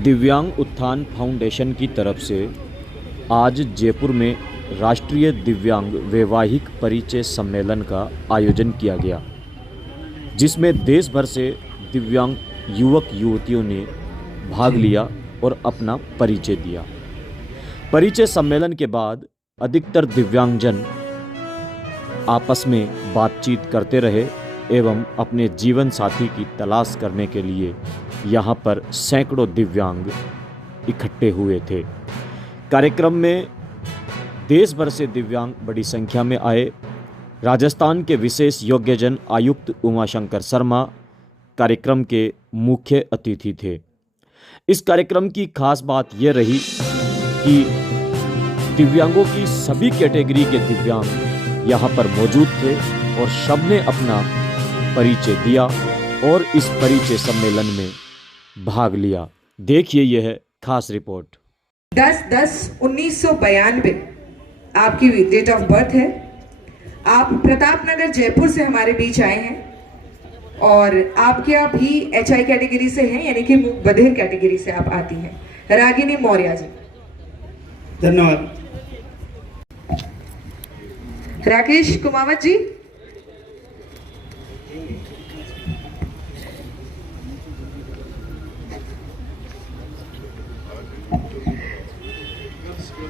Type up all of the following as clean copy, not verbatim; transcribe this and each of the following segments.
दिव्यांग उत्थान फाउंडेशन की तरफ से आज जयपुर में राष्ट्रीय दिव्यांग वैवाहिक परिचय सम्मेलन का आयोजन किया गया, जिसमें देश भर से दिव्यांग युवक युवतियों ने भाग लिया और अपना परिचय दिया। परिचय सम्मेलन के बाद अधिकतर दिव्यांगजन आपस में बातचीत करते रहे एवं अपने जीवन साथी की तलाश करने के लिए यहाँ पर सैकड़ों दिव्यांग इकट्ठे हुए थे। कार्यक्रम में देश भर से दिव्यांग बड़ी संख्या में आए। राजस्थान के विशेष योग्यजन आयुक्त उमाशंकर शर्मा कार्यक्रम के मुख्य अतिथि थे। इस कार्यक्रम की खास बात यह रही कि दिव्यांगों की सभी कैटेगरी के दिव्यांग यहाँ पर मौजूद थे और सबने अपना परिचय दिया और इस परिचय सम्मेलन में भाग लिया। देखिए यह खास रिपोर्ट। 10/10/1992 आपकी डेट ऑफ बर्थ है। आप प्रतापनगर जयपुर से हमारे बीच आए हैं और आपके आप भी HI कैटेगरी से हैं, यानी कि मूक बधिर कैटेगरी से आप आती हैं। रागिनी मौर्य जी। धन्यवाद। राकेश कुमावत जी।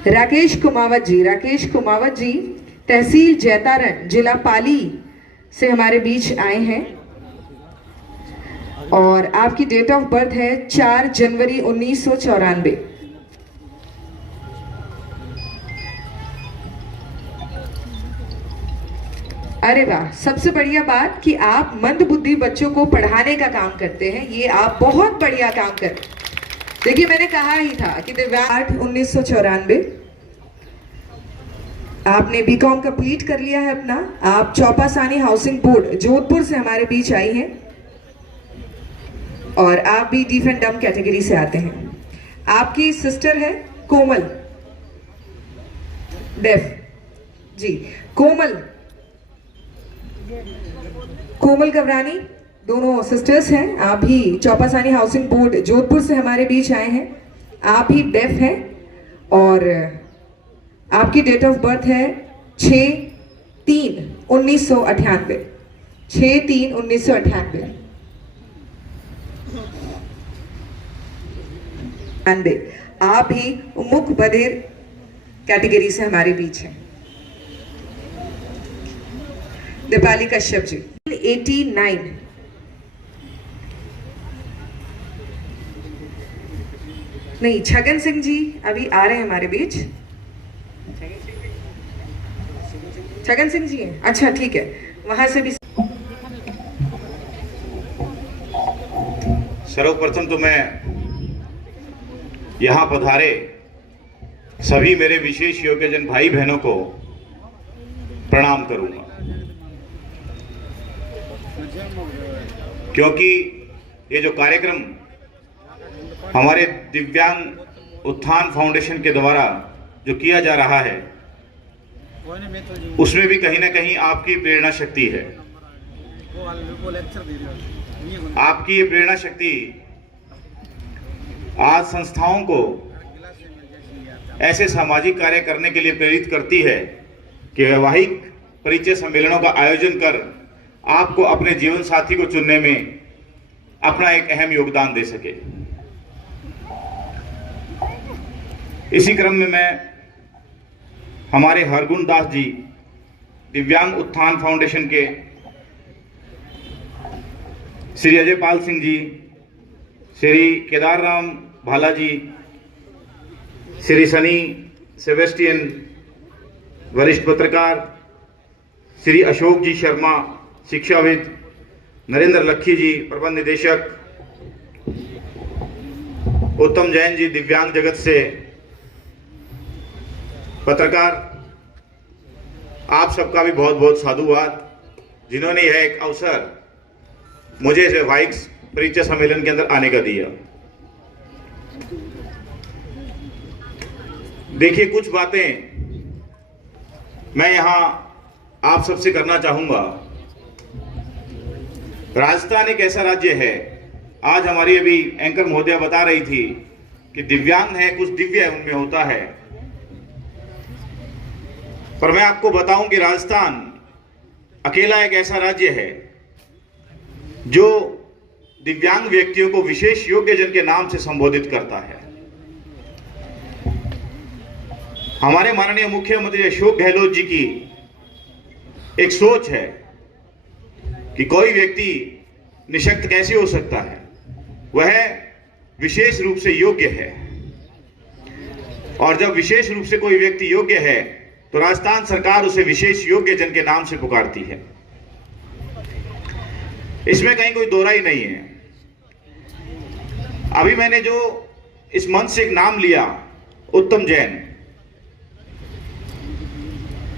राकेश कुमावत जी तहसील जैतारण जिला पाली से हमारे बीच आए हैं और आपकी डेट ऑफ बर्थ है 4 जनवरी 1994। अरे वाह, सबसे बढ़िया बात कि आप मंदबुद्धि बच्चों को पढ़ाने का काम करते हैं। ये आप बहुत बढ़िया काम कर। देखिए, मैंने कहा ही था कि दिव्यांग 1994 आपने बीकॉम कंप्लीट कर लिया है अपना। आप चौपासानी हाउसिंग बोर्ड जोधपुर से हमारे बीच आई हैं और आप भी डीफ एंड डम कैटेगरी से आते हैं। आपकी सिस्टर है कोमल, डेफ जी। कोमल गवरानी, दोनों सिस्टर्स हैं। आप भी चौपासानी हाउसिंग बोर्ड जोधपुर से हमारे बीच आए हैं। आप भी डेफ हैं और आपकी डेट ऑफ बर्थ है 6/3/1998। 6/3/1998। आप भी मूक बधिर कैटेगरी से हमारे बीच हैं। दीपाली कश्यप जी 89। नहीं, छगन सिंह जी अभी आ रहे हैं हमारे बीच। छगन सिंह जी हैं, अच्छा ठीक है, वहां से भी। सर्वप्रथम तो मैं यहाँ पधारे सभी मेरे विशेष योग्यजन भाई बहनों को प्रणाम करूंगा, क्योंकि ये जो कार्यक्रम हमारे दिव्यांग उत्थान फाउंडेशन के द्वारा जो किया जा रहा है, उसमें भी कहीं ना कहीं आपकी प्रेरणा शक्ति है। आपकी ये प्रेरणा शक्ति आज संस्थाओं को ऐसे सामाजिक कार्य करने के लिए प्रेरित करती है कि वैवाहिक परिचय सम्मेलनों का आयोजन कर आपको अपने जीवन साथी को चुनने में अपना एक अहम योगदान दे सके। इसी क्रम में मैं हमारे हरगुण दास जी दिव्यांग उत्थान फाउंडेशन के, श्री अजय पाल सिंह जी, श्री केदार राम भाला जी, श्री सनी सेबेस्टियन वरिष्ठ पत्रकार, श्री अशोक जी शर्मा शिक्षाविद, नरेंद्र लक्खी जी प्रबंध निदेशक, उत्तम जैन जी दिव्यांग जगत से पत्रकार, आप सबका भी बहुत बहुत साधुवाद, जिन्होंने यह एक अवसर मुझे इस वैवाहिक परिचय सम्मेलन के अंदर आने का दिया। देखिए, कुछ बातें मैं यहां आप सबसे करना चाहूंगा। राजस्थान एक ऐसा राज्य है, आज हमारी अभी एंकर महोदया बता रही थी कि दिव्यांग है, कुछ दिव्य उनमें होता है। पर मैं आपको बताऊं कि राजस्थान अकेला एक ऐसा राज्य है जो दिव्यांग व्यक्तियों को विशेष योग्यजन के नाम से संबोधित करता है। हमारे माननीय मुख्यमंत्री अशोक गहलोत जी की एक सोच है कि कोई व्यक्ति निशक्त कैसे हो सकता है, वह विशेष रूप से योग्य है। और जब विशेष रूप से कोई व्यक्ति योग्य है तो राजस्थान सरकार उसे विशेष योग्यजन के नाम से पुकारती है। इसमें कहीं कोई दोहराई नहीं है। अभी मैंने जो इस मंच से एक नाम लिया, उत्तम जैन,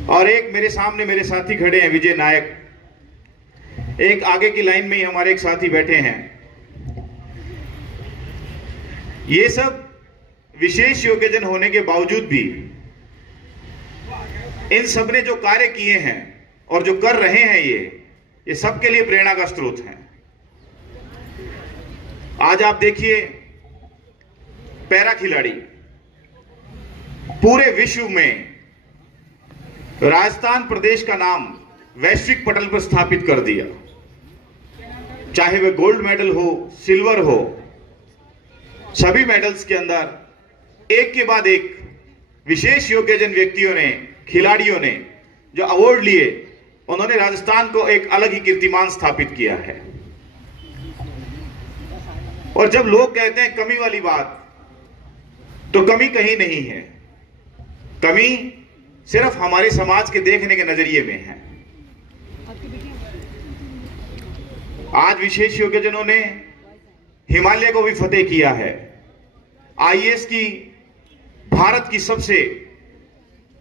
और एक मेरे सामने मेरे साथी खड़े हैं विजय नायक, एक आगे की लाइन में ही हमारे एक साथी बैठे हैं। ये सब विशेष योग्यजन होने के बावजूद भी इन सब ने जो कार्य किए हैं और जो कर रहे हैं, ये सबके लिए प्रेरणा का स्रोत है। आज आप देखिए, पैरा खिलाड़ी पूरे विश्व में राजस्थान प्रदेश का नाम वैश्विक पटल पर स्थापित कर दिया। चाहे वह गोल्ड मेडल हो, सिल्वर हो, सभी मेडल्स के अंदर एक के बाद एक विशेष योग्यजन व्यक्तियों ने, खिलाड़ियों ने जो अवार्ड लिए, उन्होंने राजस्थान को एक अलग ही कीर्तिमान स्थापित किया है। और जब लोग कहते हैं कमी वाली बात, तो कमी कहीं नहीं है। कमी सिर्फ हमारे समाज के देखने के नजरिए में है। आज विशेष योग्यजनों ने हिमालय को भी फतेह किया है। आईएएस की भारत की सबसे,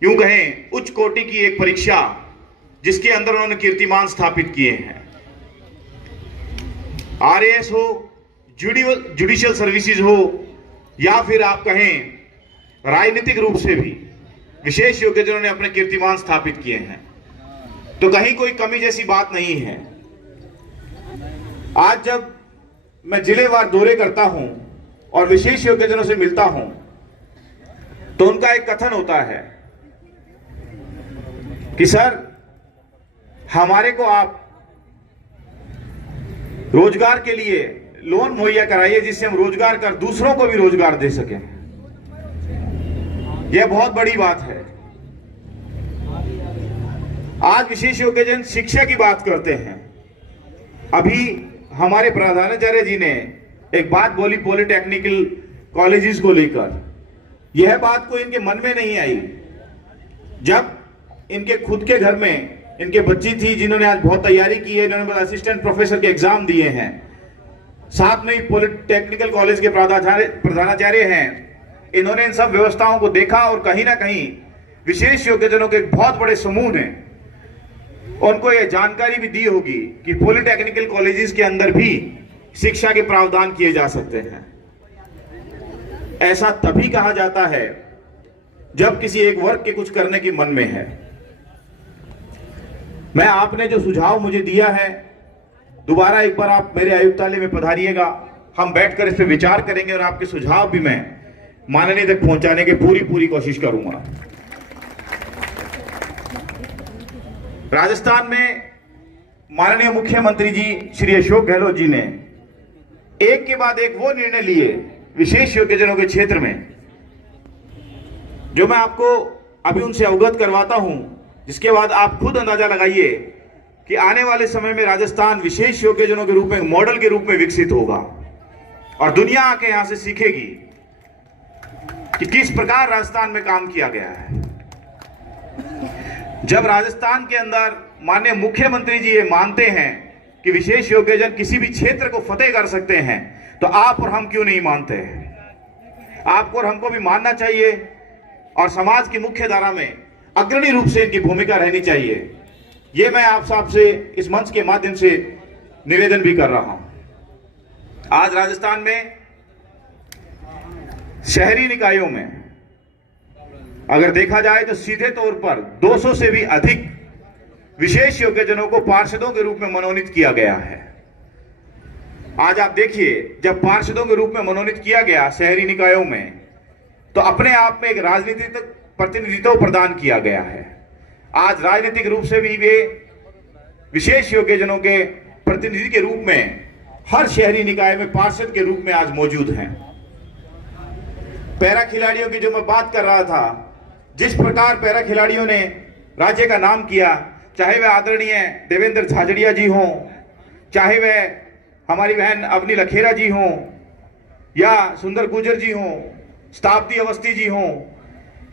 यूं कहें, उच्च कोटि की एक परीक्षा, जिसके अंदर उन्होंने कीर्तिमान स्थापित किए हैं। आरएएस हो, जुडिशियल सर्विसेज हो, या फिर आप कहें राजनीतिक रूप से भी विशेष योग्यजनों ने अपने कीर्तिमान स्थापित किए हैं। तो कहीं कोई कमी जैसी बात नहीं है। आज जब मैं जिलेवार दौरे करता हूं और विशेष योग्यजनों से मिलता हूं, तो उनका एक कथन होता है कि सर, हमारे को आप रोजगार के लिए लोन मुहैया कराइए, जिससे हम रोजगार कर दूसरों को भी रोजगार दे सकें। यह बहुत बड़ी बात है। आज विशेष योग्यजन शिक्षा की बात करते हैं। अभी हमारे प्रधानाचार्य जी ने एक बात बोली पॉलिटेक्निकल कॉलेजेस को लेकर। यह बात को इनके मन में नहीं आई जब इनके खुद के घर में इनके बच्ची थी, जिन्होंने आज बहुत तैयारी की है। इन्होंने असिस्टेंट प्रोफेसर के एग्जाम दिए हैं, साथ में ही पॉलिटेक्निकल कॉलेज के प्रधानाचार्य हैं। इन्होंने इन सब व्यवस्थाओं को देखा और कहीं ना कहीं विशेष योग्यजनों के एक बहुत बड़े समूह ने उनको यह जानकारी भी दी होगी कि पॉलिटेक्निकल कॉलेजेस के अंदर भी शिक्षा के प्रावधान किए जा सकते हैं। ऐसा तभी कहा जाता है जब किसी एक वर्ग के कुछ करने की मन में है। मैं, आपने जो सुझाव मुझे दिया है, दोबारा एक बार आप मेरे आयुक्तालय में पधारिएगा, हम बैठकर इस पर विचार करेंगे और आपके सुझाव भी मैं माननीय तक पहुंचाने की पूरी कोशिश करूंगा। राजस्थान में माननीय मुख्यमंत्री जी श्री अशोक गहलोत जी ने एक के बाद एक वो निर्णय लिए विशेष योग्यजनों के क्षेत्र में, जो मैं आपको अभी उनसे अवगत करवाता हूं, जिसके बाद आप खुद अंदाजा लगाइए कि आने वाले समय में राजस्थान विशेष योग्यजनों के रूप में, मॉडल के रूप में विकसित होगा और दुनिया आके यहां से सीखेगी कि किस प्रकार राजस्थान में काम किया गया है। जब राजस्थान के अंदर माननीय मुख्यमंत्री जी ये मानते हैं कि विशेष योग्यजन किसी भी क्षेत्र को फतेह कर सकते हैं, तो आप और हम क्यों नहीं मानते हैं? आपको और हमको भी मानना चाहिए और समाज की मुख्य धारा में अग्रणी रूप से इनकी भूमिका रहनी चाहिए। ये मैं आप सबसे इस मंच के माध्यम से निवेदन भी कर रहा हूं। आज राजस्थान में शहरी निकायों में अगर देखा जाए तो सीधे तौर पर 200 से भी अधिक विशेष योग्यजनों को पार्षदों के रूप में मनोनीत किया गया है। आज आप देखिए, जब पार्षदों के रूप में मनोनीत किया गया शहरी निकायों में, तो अपने आप में एक राजनीतिक प्रतिनिधित्व प्रदान किया गया है। आज राजनीतिक रूप से भी वे विशेष योग्यजनों के प्रतिनिधि के रूप में हर शहरी निकाय में पार्षद के रूप में आज मौजूद हैं। पैरा खिलाड़ियों की जो मैं बात कर रहा था, जिस प्रकार पैरा खिलाड़ियों ने राज्य का नाम किया, चाहे वह आदरणीय देवेंद्र झाझड़िया जी हों, चाहे वह हमारी बहन अवनी लखेरा जी हों, या सुंदर गुर्जर जी हों, शताब्दी अवस्थी जी हों,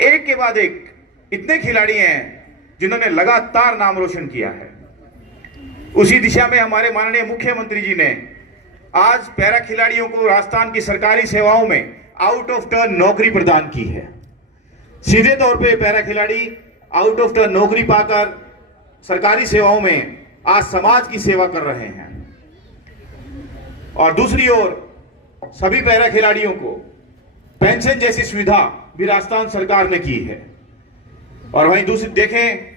एक के बाद एक इतने खिलाड़ी हैं जिन्होंने लगातार नाम रोशन किया है। उसी दिशा में हमारे माननीय मुख्यमंत्री जी ने आज पैरा खिलाड़ियों को राजस्थान की सरकारी सेवाओं में आउट ऑफ टर्न नौकरी प्रदान की है। सीधे तौर पे पैरा खिलाड़ी आउट ऑफ टर्न नौकरी पाकर सरकारी सेवाओं में आज समाज की सेवा कर रहे हैं। और दूसरी ओर सभी पैरा खिलाड़ियों को पेंशन जैसी सुविधा भी राजस्थान सरकार ने की है। और वहीं दूसरी देखें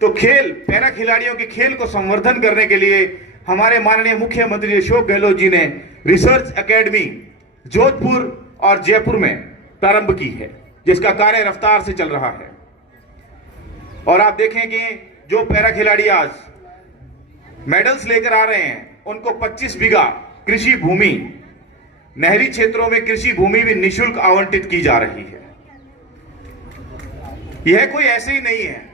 तो खेल, पैरा खिलाड़ियों के खेल को संवर्धन करने के लिए हमारे माननीय मुख्यमंत्री अशोक गहलोत जी ने रिसर्च एकेडमी जोधपुर और जयपुर में प्रारंभ की है, जिसका कार्य रफ्तार से चल रहा है। और आप देखें कि जो पैरा खिलाड़ी आज मेडल्स लेकर आ रहे हैं, उनको 25 बीघा कृषि भूमि, नहरी क्षेत्रों में कृषि भूमि भी निःशुल्क आवंटित की जा रही है। यह कोई ऐसे ही नहीं है,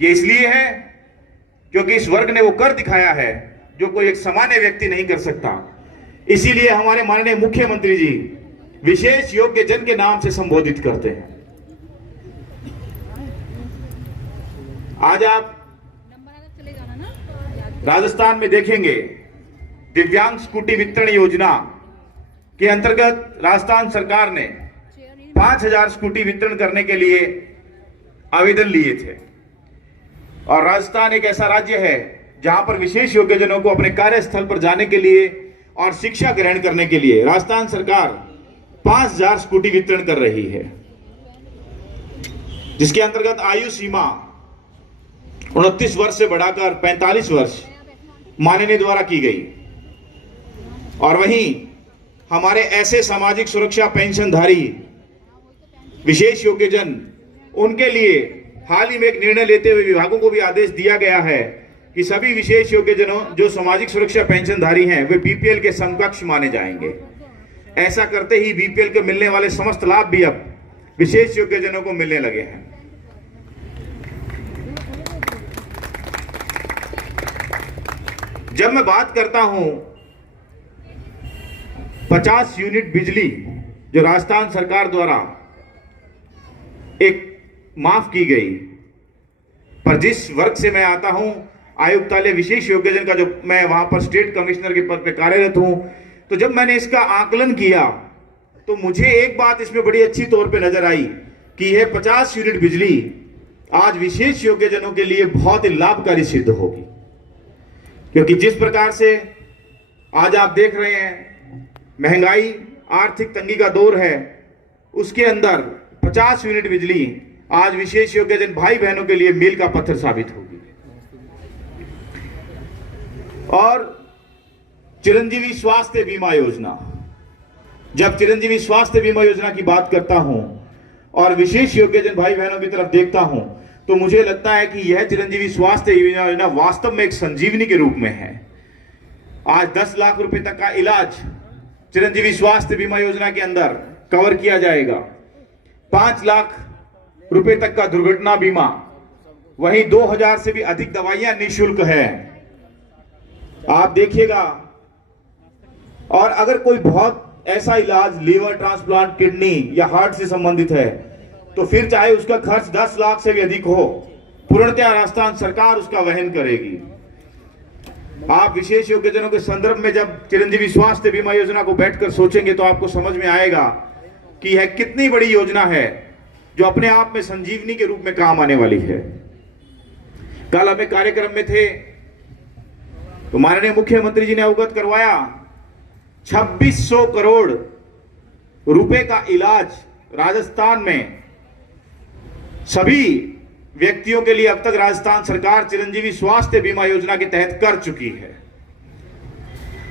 यह इसलिए है क्योंकि इस वर्ग ने वो कर दिखाया है जो कोई एक सामान्य व्यक्ति नहीं कर सकता। इसीलिए हमारे माननीय मुख्यमंत्री जी विशेष योग्य जन के नाम से संबोधित करते हैं। आज आप राजस्थान में देखेंगे, दिव्यांग स्कूटी वितरण योजना के अंतर्गत राजस्थान सरकार ने 5000 स्कूटी वितरण करने के लिए आवेदन लिए थे। और राजस्थान एक ऐसा राज्य है जहां पर विशेष योग्यजनों को अपने कार्यस्थल पर जाने के लिए और शिक्षा ग्रहण करने के लिए राजस्थान सरकार 5000 स्कूटी वितरण कर रही है, जिसके अंतर्गत आयु सीमा 29 वर्ष से बढ़ाकर 45 वर्ष माननीय द्वारा की गई। और वहीं हमारे ऐसे सामाजिक सुरक्षा पेंशनधारी विशेष योग्यजन, उनके लिए हाल ही में एक निर्णय लेते हुए विभागों को भी आदेश दिया गया है कि सभी विशेष योग्यजनों जो सामाजिक सुरक्षा पेंशनधारी हैं, वे बीपीएल के समकक्ष माने जाएंगे। ऐसा करते ही बीपीएल के मिलने वाले समस्त लाभ भी अब विशेष योग्यजनों को मिलने लगे हैं। जब मैं बात करता हूं 50 यूनिट बिजली जो राजस्थान सरकार द्वारा एक माफ की गई, पर जिस वर्ग से मैं आता हूं, आयुक्तालय विशेष योग्यजन का, जो मैं वहां पर स्टेट कमिश्नर के पद पे कार्यरत हूं, तो जब मैंने इसका आकलन किया तो मुझे एक बात इसमें बड़ी अच्छी तौर पे नजर आई कि यह 50 यूनिट बिजली आज विशेष योग्यजनों के लिए बहुत ही लाभकारी सिद्ध होगी। क्योंकि जिस प्रकार से आज आप देख रहे हैं, महंगाई, आर्थिक तंगी का दौर है, उसके अंदर 50 यूनिट बिजली आज विशेष योग्यजन भाई बहनों के लिए मील का पत्थर साबित होगी। और चिरंजीवी स्वास्थ्य बीमा योजना, जब चिरंजीवी स्वास्थ्य बीमा योजना की बात करता हूं और विशेष योग्यजन भाई बहनों की तरफ देखता हूं, तो मुझे लगता है कि यह चिरंजीवी स्वास्थ्य योजना वास्तव में एक संजीवनी के रूप में है। आज 10 लाख रुपए तक का इलाज चिरंजीवी स्वास्थ्य बीमा योजना के अंदर कवर किया जाएगा। 5 लाख रुपए तक का दुर्घटना बीमा, वहीं 2000 से भी अधिक दवाइयां निःशुल्क है। आप देखिएगा, और अगर कोई बहुत ऐसा इलाज लीवर ट्रांसप्लांट, किडनी या हार्ट से संबंधित है, तो फिर चाहे उसका खर्च 10 लाख से भी अधिक हो, पूर्णतः राजस्थान सरकार उसका वहन करेगी। आप विशेष योग्यजनों के संदर्भ में जब चिरंजीवी स्वास्थ्य बीमा योजना को बैठकर सोचेंगे तो आपको समझ में आएगा कि यह कितनी बड़ी योजना है जो अपने आप में संजीवनी के रूप में काम आने वाली है। कल हम एक कार्यक्रम में थे तो माननीय मुख्यमंत्री जी ने अवगत करवाया 2600 करोड़ रुपए का इलाज राजस्थान में सभी व्यक्तियों के लिए अब तक राजस्थान सरकार चिरंजीवी स्वास्थ्य बीमा योजना के तहत कर चुकी है।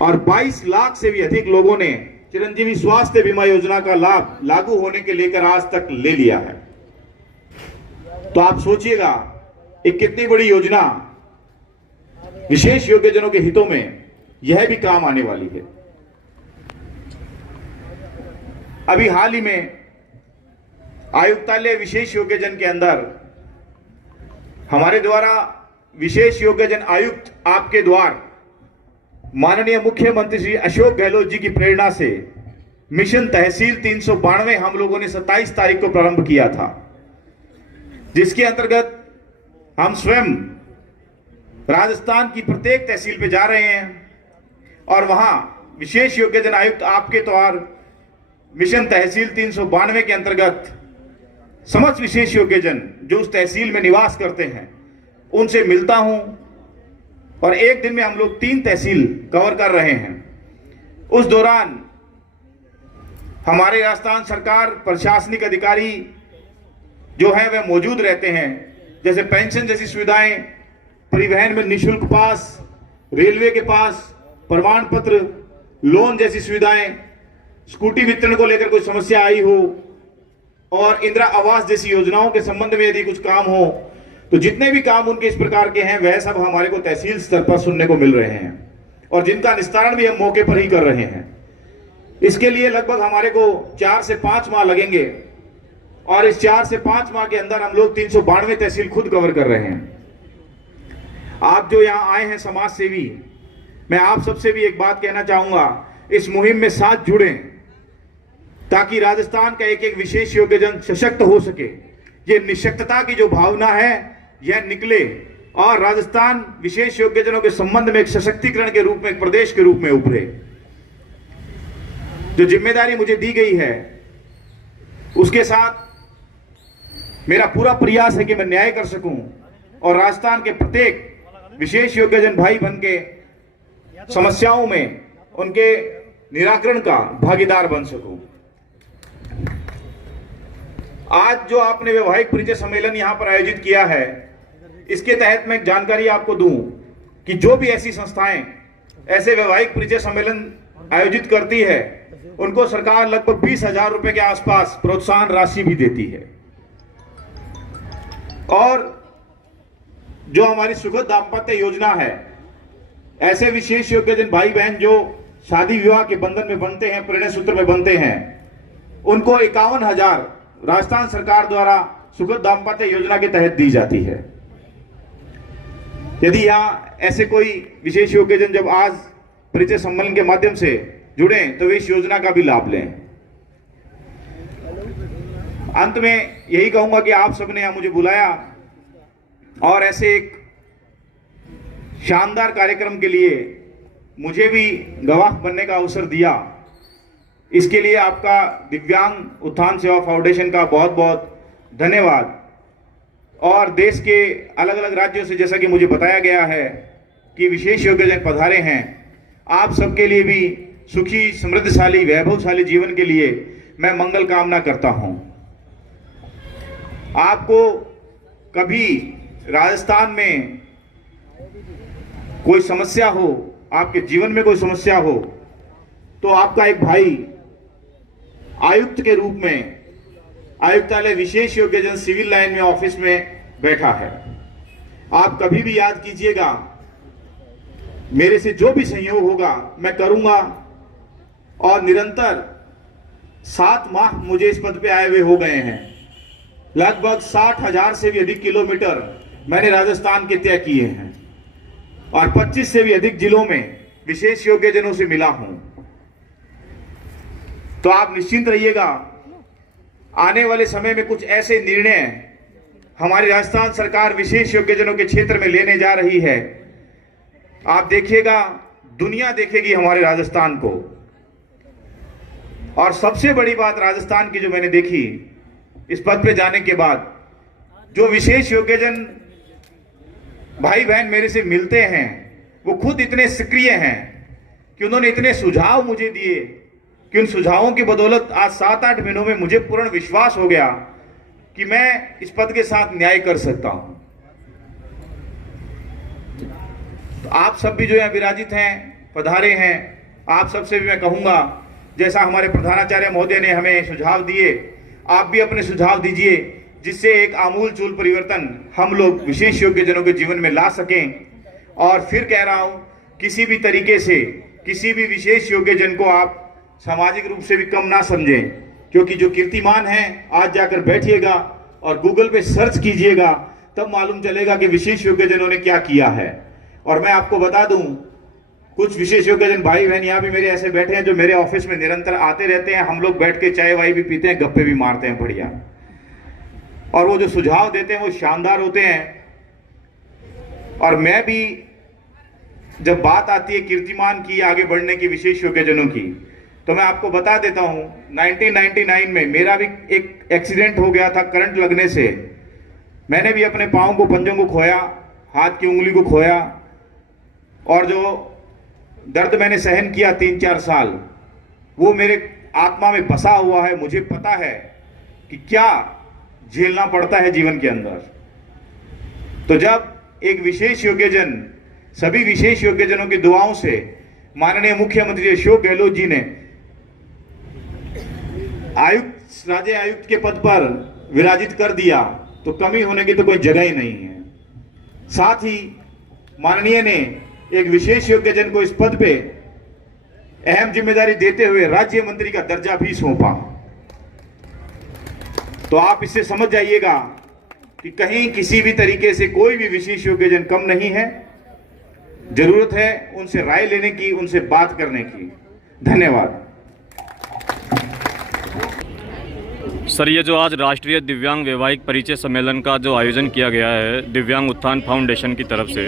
और 22 लाख से भी अधिक लोगों ने चिरंजीवी स्वास्थ्य बीमा योजना का लाभ लागू होने के लेकर आज तक ले लिया है। तो आप सोचिएगा एक कितनी बड़ी योजना विशेष योग्यजनों के हितों में यह भी काम आने वाली है। अभी हाल ही में आयुक्तालय विशेष योग्यजन के अंदर हमारे द्वारा विशेष योग्यजन आयुक्त आपके द्वार माननीय मुख्यमंत्री श्री अशोक गहलोत जी की प्रेरणा से मिशन तहसील 392 हम लोगों ने 27 तारीख को प्रारंभ किया था, जिसके अंतर्गत हम स्वयं राजस्थान की प्रत्येक तहसील पे जा रहे हैं और वहां विशेष योग्यजन आयुक्त आपके द्वार मिशन तहसील 392 के अंतर्गत समस्त विशेष योग्यजन जो उस तहसील में निवास करते हैं उनसे मिलता हूं और एक दिन में हम लोग 3 तहसील कवर कर रहे हैं। उस दौरान हमारे राजस्थान सरकार प्रशासनिक अधिकारी जो है वह मौजूद रहते हैं, जैसे पेंशन जैसी सुविधाएं, परिवहन में निःशुल्क पास, रेलवे के पास प्रमाण पत्र, लोन जैसी सुविधाएं, स्कूटी वितरण को लेकर कोई समस्या आई हो और इंदिरा आवास जैसी योजनाओं के संबंध में यदि कुछ काम हो, तो जितने भी काम उनके इस प्रकार के हैं वह सब हमारे को तहसील स्तर पर सुनने को मिल रहे हैं और जिनका निस्तारण भी हम मौके पर ही कर रहे हैं। इसके लिए लगभग हमारे को 4 से 5 माह लगेंगे और इस 4 से 5 माह के अंदर हम लोग 392 तहसील खुद कवर कर रहे हैं। आप जो यहाँ आए हैं समाज सेवी, मैं आप सबसे भी एक बात कहना चाहूंगा, इस मुहिम में साथ जुड़ें ताकि राजस्थान का एक एक विशेष योग्यजन सशक्त हो सके। ये निःशक्तता की जो भावना है यह निकले और राजस्थान विशेष योग्यजनों के संबंध में एक सशक्तिकरण के रूप में, एक प्रदेश के रूप में उभरे। जो जिम्मेदारी मुझे दी गई है उसके साथ मेरा पूरा प्रयास है कि मैं न्याय कर सकूं और राजस्थान के प्रत्येक विशेष योग्यजन भाई बन के समस्याओं में उनके निराकरण का भागीदार बन सकूं। आज जो आपने वैवाहिक परिचय सम्मेलन यहां पर आयोजित किया है, इसके तहत मैं एक जानकारी आपको दूं कि जो भी ऐसी संस्थाएं ऐसे वैवाहिक परिचय सम्मेलन आयोजित करती है उनको सरकार लगभग 20,000 रुपए के आसपास प्रोत्साहन राशि भी देती है। और जो हमारी सुखद दाम्पत्य योजना है, ऐसे विशेष योग्यजन भाई बहन जो शादी विवाह के बंधन में बनते हैं, परिणय सूत्र में बनते हैं, उनको 51,000 राजस्थान सरकार द्वारा सुखद दाम्पत्य योजना के तहत दी जाती है। यदि यहाँ ऐसे कोई विशेष योग्यजन जब आज परिचय सम्मेलन के माध्यम से जुड़े तो वे इस योजना का भी लाभ लें। अंत में यही कहूंगा कि आप सबने यहाँ मुझे बुलाया और ऐसे एक शानदार कार्यक्रम के लिए मुझे भी गवाह बनने का अवसर दिया। इसके लिए आपका दिव्यांग उत्थान सेवा फाउंडेशन का बहुत बहुत धन्यवाद। और देश के अलग अलग राज्यों से जैसा कि मुझे बताया गया है कि विशेष योग्यजन पधारे हैं, आप सबके लिए भी सुखी, समृद्धशाली, वैभवशाली जीवन के लिए मैं मंगल कामना करता हूं। आपको कभी राजस्थान में कोई समस्या हो, आपके जीवन में कोई समस्या हो, तो आपका एक भाई आयुक्त के रूप में आयुक्तालय विशेष योग्यजन सिविल लाइन में ऑफिस में बैठा है। आप कभी भी याद कीजिएगा, मेरे से जो भी सहयोग होगा मैं करूंगा। और निरंतर 7 माह मुझे इस पद पे आए हुए हो गए हैं। लगभग 60,000 से भी अधिक किलोमीटर मैंने राजस्थान के तय किए हैं और 25 से भी अधिक जिलों में विशेष योग्यजनों से मिला हूं। तो आप निश्चिंत रहिएगा, आने वाले समय में कुछ ऐसे निर्णय हमारी राजस्थान सरकार विशेष योग्यजनों के क्षेत्र में लेने जा रही है। आप देखिएगा, दुनिया देखेगी हमारे राजस्थान को। और सबसे बड़ी बात राजस्थान की जो मैंने देखी इस पद पे जाने के बाद, जो विशेष योग्यजन भाई बहन मेरे से मिलते हैं वो खुद इतने सक्रिय हैं कि उन्होंने इतने सुझाव मुझे दिए कि उन सुझावों की बदौलत आज 7-8 महीनों में मुझे पूर्ण विश्वास हो गया कि मैं इस पद के साथ न्याय कर सकता हूं। तो आप सब भी जो यहाँ विराजित हैं, पधारे हैं, आप सबसे भी मैं कहूँगा, जैसा हमारे प्रधानाचार्य महोदय ने हमें सुझाव दिए, आप भी अपने सुझाव दीजिए, जिससे एक आमूल-चूल परिवर्तन हम लोग विशेष योग्यजनों के जीवन में ला सकें। और फिर कह रहा हूँ, किसी भी तरीके से किसी भी विशेष योग्यजन को आप सामाजिक रूप से भी कम ना समझें, क्योंकि जो कीर्तिमान है, आज जाकर बैठिएगा और गूगल पे सर्च कीजिएगा, तब मालूम चलेगा कि विशेष योग्यजनों ने क्या किया है। और मैं आपको बता दूं, कुछ विशेष योग्यजन भाई बहन यहाँ भी मेरे ऐसे बैठे हैं जो मेरे ऑफिस में निरंतर आते रहते हैं। हम लोग बैठ के चाय वाय भी पीते हैं, गप्पे भी मारते हैं बढ़िया, और वो जो सुझाव देते हैं वो शानदार होते हैं। और मैं भी, जब बात आती है कीर्तिमान की, आगे बढ़ने की, विशेष योग्यजनों की, तो मैं आपको बता देता हूं, 1999 में मेरा भी एक एक्सीडेंट हो गया था करंट लगने से। मैंने भी अपने पाँव को, पंजों को खोया, हाथ की उंगली को खोया, और जो दर्द मैंने सहन किया 3-4 साल, वो मेरे आत्मा में बसा हुआ है। मुझे पता है कि क्या झेलना पड़ता है जीवन के अंदर। तो जब एक विशेष योग्यजन, सभी विशेष योग्यजनों की दुआओं से माननीय मुख्यमंत्री अशोक गहलोत जी ने आयुक्त, राज्य आयुक्त के पद पर विराजित कर दिया, तो कमी होने की तो कोई जगह ही नहीं है। साथ ही माननीय ने एक विशेष योग्यजन को इस पद पे अहम जिम्मेदारी देते हुए राज्य मंत्री का दर्जा भी सौंपा। तो आप इससे समझ जाइएगा कि कहीं किसी भी तरीके से कोई भी विशेष योग्यजन कम नहीं है। जरूरत है उनसे राय लेने की, उनसे बात करने की। धन्यवाद। सर, ये जो आज राष्ट्रीय दिव्यांग वैवाहिक परिचय सम्मेलन का जो आयोजन किया गया है दिव्यांग उत्थान फाउंडेशन की तरफ से,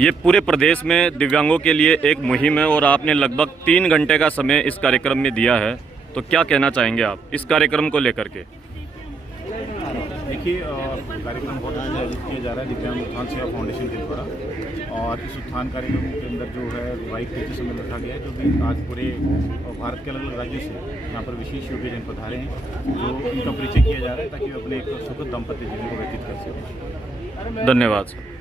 ये पूरे प्रदेश में दिव्यांगों के लिए एक मुहिम है और आपने लगभग 3 घंटे का समय इस कार्यक्रम में दिया है, तो क्या कहना चाहेंगे आप इस कार्यक्रम को लेकर के? देखिए, कार्यक्रम बहुत अच्छा आयोजित किया जा रहा है दिव्यांग उत्थान सेवा फाउंडेशन के द्वारा, और इस उत्थान कार्यक्रम के अंदर जो है वैवाहिक परिचय सम्मेलन रखा गया है, जो भी आज पूरे भारत के अलग अलग राज्यों से यहाँ पर विशेष योग्यजन पधारे हैं, जो इनका परिचय किया जा रहा है ताकि वे अपने एक सुखद दाम्पत्य जीवन को व्यतीत कर सकें। धन्यवाद सर।